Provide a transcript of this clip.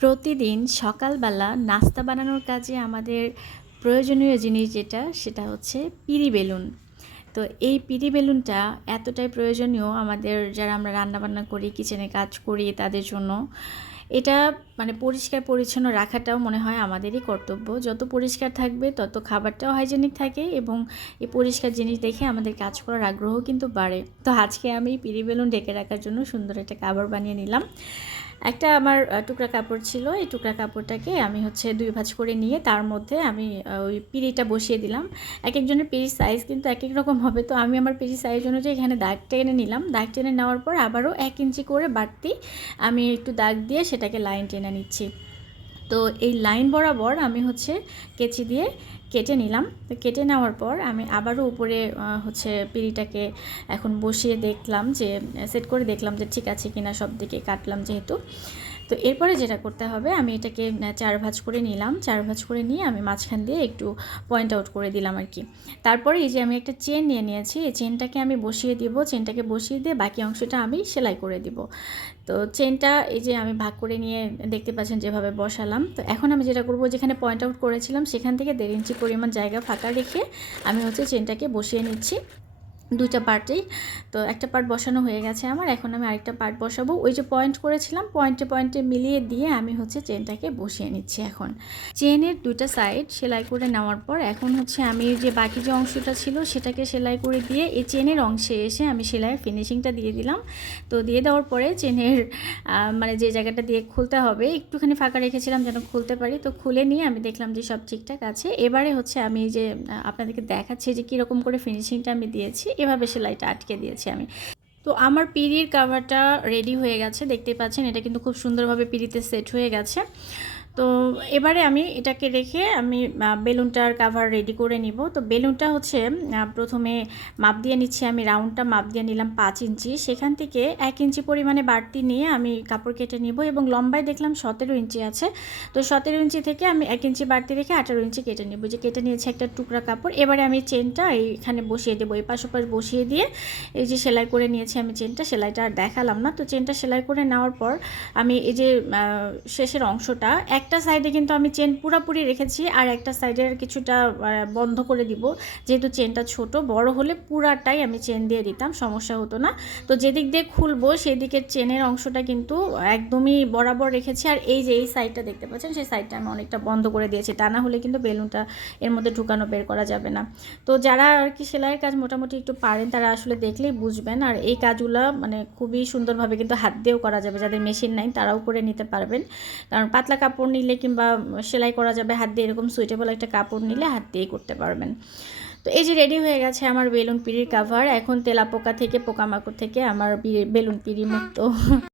প্রতিদিন সকালবেলা নাস্তা বানানোর কাজে আমাদের প্রয়োজনীয় জিনিস যেটা, সেটা হচ্ছে পিরি বেলুন। তো এই পিরি বেলুনটা এতটাই প্রয়োজনীয় আমাদের যারা আমরা রান্নাবান্না করি, কিচেনে কাজ করি তাদের জন্য। এটা মানে পরিষ্কার পরিচ্ছন্ন রাখাটাও মনে হয় আমাদেরই কর্তব্য। যত পরিষ্কার থাকবে তত খাবারটাও হাইজেনিক থাকে এবং এই পরিষ্কার জিনিস দেখে আমাদের কাজ করার আগ্রহ কিন্তু বাড়ে। তো আজকে আমি পিরি বেলুন ঢেকে রাখার জন্য সুন্দর একটা কাবার বানিয়ে নিলাম। একটা আমার টুকরা কাপড় ছিল। এই টুকরা কাপড়টাকে আমি হচ্ছে দুই ভাঁজ করে নিয়ে তার মধ্যে আমি ওই পিড়িটা বসিয়ে দিলাম। এক একজনের পিড়ির সাইজ কিন্তু এক এক রকম হবে। তো আমি আমার পিড়ির সাইজ অনুযায়ী এখানে দাগ টেনে নিলাম। দাগ টেনে নেওয়ার পর আবারও এক ইঞ্চি করে বাড়তি আমি একটু দাগ দিয়ে সেটাকে লাইন টেনে নিচ্ছি। তো এই লাইন বরাবর আমি হচ্ছে কেচি দিয়ে কেটে নিলাম। তো কেটে নেওয়ার পর আমি আবারও উপরে হচ্ছে পিঁড়িটাকে এখন বসিয়ে দেখলাম যে, সেট করে দেখলাম যে ঠিক আছে কিনা সব দিকে কাটলাম যেহেতু। তো এরপরে যেটা করতে হবে, আমি এটাকে চার ভাঁজ করে নিলাম। চার ভাঁজ করে নিয়ে আমি মাঝখান দিয়ে একটু পয়েন্ট আউট করে দিলাম আর কি। তারপরে এই যে আমি একটা চেন নিয়ে নিয়েছি, এই চেনটাকে আমি বসিয়ে দিব। চেনটাকে বসিয়ে দিয়ে বাকি অংশটা আমি সেলাই করে দিব। তো চেনটা এই যে আমি ভাগ করে নিয়ে দেখতে পাচ্ছেন যেভাবে বসালাম। তো এখন আমি যেটা করব, যেখানে পয়েন্ট আউট করেছিলাম, সেখান থেকে দেড় ইঞ্চি পরিমাণ জায়গা ফাঁকা রেখে আমি হচ্ছে চেনটাকে বসিয়ে নিচ্ছি। দুইটা পার্টেই তো একটা পার্ট বসানো হয়ে গেছে আমার, এখন আমি আরেকটা পার্ট বসাবো। ওই যে পয়েন্ট করেছিলাম পয়েন্টে পয়েন্টে মিলিয়ে দিয়ে আমি হচ্ছে চেনটাকে বসিয়ে নিচ্ছি এখন। চেনের দুইটা সাইড সেলাই করে নেওয়ার পর এখন হচ্ছে আমি যে বাকি যে অংশটা ছিল সেটাকে সেলাই করে দিয়ে এই চেনের অংশে এসে আমি সেলাইয়ের ফিনিশিংটা দিয়ে দিলাম। তো দিয়ে দেওয়ার পরে চেনের মানে যে জায়গাটা দিয়ে খুলতে হবে, একটুখানি ফাঁকা রেখেছিলাম যেন খুলতে পারি। তো খুলে নিয়ে আমি দেখলাম যে সব ঠিকঠাক আছে। এবারে হচ্ছে আমি যে আপনাদেরকে দেখাচ্ছি যে কীরকম করে ফিনিশিংটা আমি দিয়েছি। এভাবে সেলাইটা আটকে দিয়েছি আমি। তো আমার পিড়ির কাভারটা রেডি হয়ে গেছে দেখতে পাচ্ছেন, এটা কিন্তু খুব সুন্দরভাবে পিড়িতে সেট হয়ে গেছে। তো এবারে আমি এটাকে রেখে আমি বেলুনটার কাভার রেডি করে নিব। তো বেলুনটা হচ্ছে প্রথমে মাপ দিয়ে নিচ্ছি আমি রাউন্ডটা মাপ দিয়ে নিলাম পাঁচ ইঞ্চি। সেখান থেকে এক ইঞ্চি পরিমাণে বাড়তি নিয়ে আমি কাপড় কেটে নিব এবং লম্বায় দেখলাম সতেরো ইঞ্চি আছে। তো সতেরো ইঞ্চি থেকে আমি এক ইঞ্চি বাড়তি রেখে আঠারো ইঞ্চি কেটে নেব। যে কেটে নিয়েছি একটা টুকরা কাপড়। এবারে আমি চেনটা এইখানে বসিয়ে দেবো, এই পাশ ওপাশ বসিয়ে দিয়ে এই যে সেলাই করে নিয়েছি আমি চেনটা, সেলাইটা আর দেখালাম না। তো চেনটা সেলাই করে নেওয়ার পর আমি এই যে শেষের অংশটা একটা সাইডে কিন্তু আমি চেন পুরাপুরি রেখেছি আর একটা সাইডের কিছুটা বন্ধ করে দিব। যেহেতু চেনটা ছোট, বড় হলে পুরাটাই আমি চেন দিয়ে দিতাম, সমস্যা হতো না। তো যেদিক দিয়ে খুলবো, সেদিকের চেনের অংশটা কিন্তু একদমই বরাবর রেখেছি। আর এই যে, এই সাইডটা দেখতে পাচ্ছেন, সেই সাইডটা আমি অনেকটা বন্ধ করে দিয়েছি। তা না হলে কিন্তু বেলুনটা এর মধ্যে ঢুকানো বের করা যাবে না। তো যারা আর কি সেলাইয়ের কাজ মোটামুটি একটু পারেন, তারা আসলে দেখলেই বুঝবেন। আর এই কাজগুলো মানে খুবই সুন্দরভাবে কিন্তু হাত দিয়েও করা যাবে। যাদের মেশিন নাই, তারাও করে নিতে পারবেন। কারণ পাতলা কাপড় নিলে কিংবা সেলাই করা যাবে, হাত দিয়ে এরকম সুইটেবল একটা কাপড় নিলে হাত দিয়েই করতে পারবেন। তো এই যে রেডি হয়ে গেছে আমার বেলুন পিড়ির কাভার এখন তেলাপোকা থেকে পোকামাকড় থেকে আমার বেলুন পিড়ি মুক্ত।